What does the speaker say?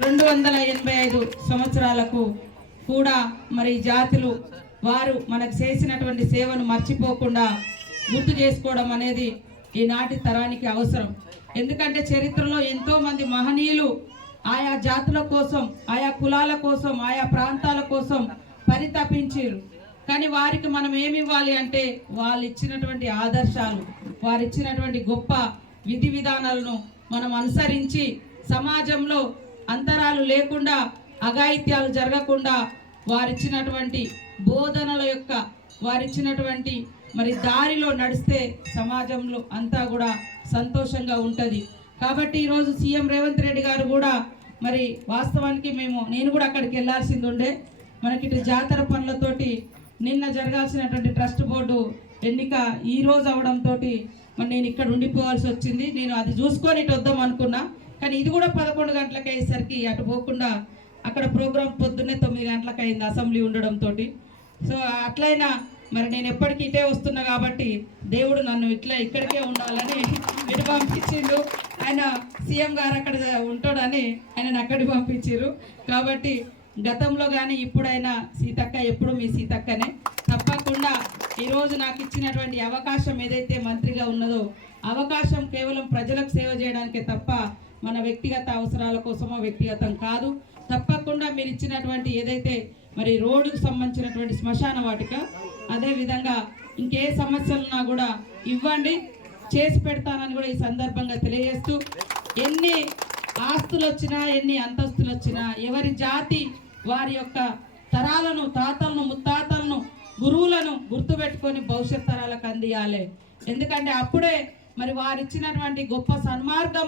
రెండు వందల ఎనభై ఐదు సంవత్సరాలకు కూడా మరి జాతులు వారు మనకు చేసినటువంటి సేవను మర్చిపోకుండా గుర్తు చేసుకోవడం అనేది ఈనాటి తరానికి అవసరం. ఎందుకంటే చరిత్రలో ఎంతో మంది మహనీయులు ఆయా జాతుల కోసం ఆయా కులాల కోసం ఆయా ప్రాంతాల కోసం పరితపించారు. కానీ వారికి మనం ఏమి ఇవ్వాలి అంటే వాళ్ళు ఇచ్చినటువంటి ఆదర్శాలు వారు ఇచ్చినటువంటి గొప్ప విధి విధానాలను మనం అనుసరించి సమాజంలో అంతరాలు లేకుండా అఘాయిత్యాలు జరగకుండా వారిచ్చినటువంటి బోధనల యొక్క వారిచ్చినటువంటి మరి దారిలో నడిస్తే సమాజంలో అంతా కూడా సంతోషంగా ఉంటుంది. కాబట్టి ఈరోజు సీఎం రేవంత్ రెడ్డి గారు కూడా మరి వాస్తవానికి మేము నేను కూడా అక్కడికి వెళ్ళాల్సింది ఉండే. మనకి జాతర పనులతోటి నిన్న జరగాల్సినటువంటి ట్రస్ట్ బోర్డు ఎన్నిక ఈ రోజు అవడంతో మరి నేను ఇక్కడ ఉండిపోవాల్సి వచ్చింది. నేను అది చూసుకొని ఇటు వద్దాం అనుకున్నా. కానీ ఇది కూడా పదకొండు గంటలకు అయ్యేసరికి అటు పోకుండా అక్కడ ప్రోగ్రాం పొద్దున్నే తొమ్మిది గంటలకు అయింది అసెంబ్లీ ఉండడంతో సో అట్లయినా మరి నేను ఎప్పటికీ ఇటే వస్తున్నా కాబట్టి దేవుడు నన్ను ఇట్లా ఇక్కడికే ఉండాలని ఇటు పంపించిండు. ఆయన సీఎం గారు అక్కడ ఉంటాడని ఆయన అక్కడికి పంపించారు కాబట్టి గతంలో కానీ ఇప్పుడైనా సీతక్క ఎప్పుడు మీ సీతక్కనే? తప్పకుండా ఈరోజు నాకు ఇచ్చినటువంటి అవకాశం ఏదైతే మంత్రిగా ఉన్నదో అవకాశం కేవలం ప్రజలకు సేవ చేయడానికే తప్ప మన వ్యక్తిగత అవసరాల కోసమో వ్యక్తిగతం కాదు. తప్పకుండా మీరు ఇచ్చినటువంటి ఏదైతే మరి రోడ్డుకు సంబంధించినటువంటి శ్మశాన వాటిక అదేవిధంగా ఇంకే సమస్యలున్నా కూడా ఇవ్వండి. చేసి పెడతానని కూడా ఈ సందర్భంగా తెలియజేస్తూ ఎన్ని ఆస్తులు వచ్చినా ఎన్ని అంతస్తులు వచ్చినా ఎవరి జాతి వారి యొక్క తరాలను తాతలను ముత్తాతలను గురువులను గుర్తుపెట్టుకొని భవిష్యత్ తరాలకు అందియాలి. ఎందుకంటే అప్పుడే మరి వారిచ్చినటువంటి గొప్ప సన్మార్గం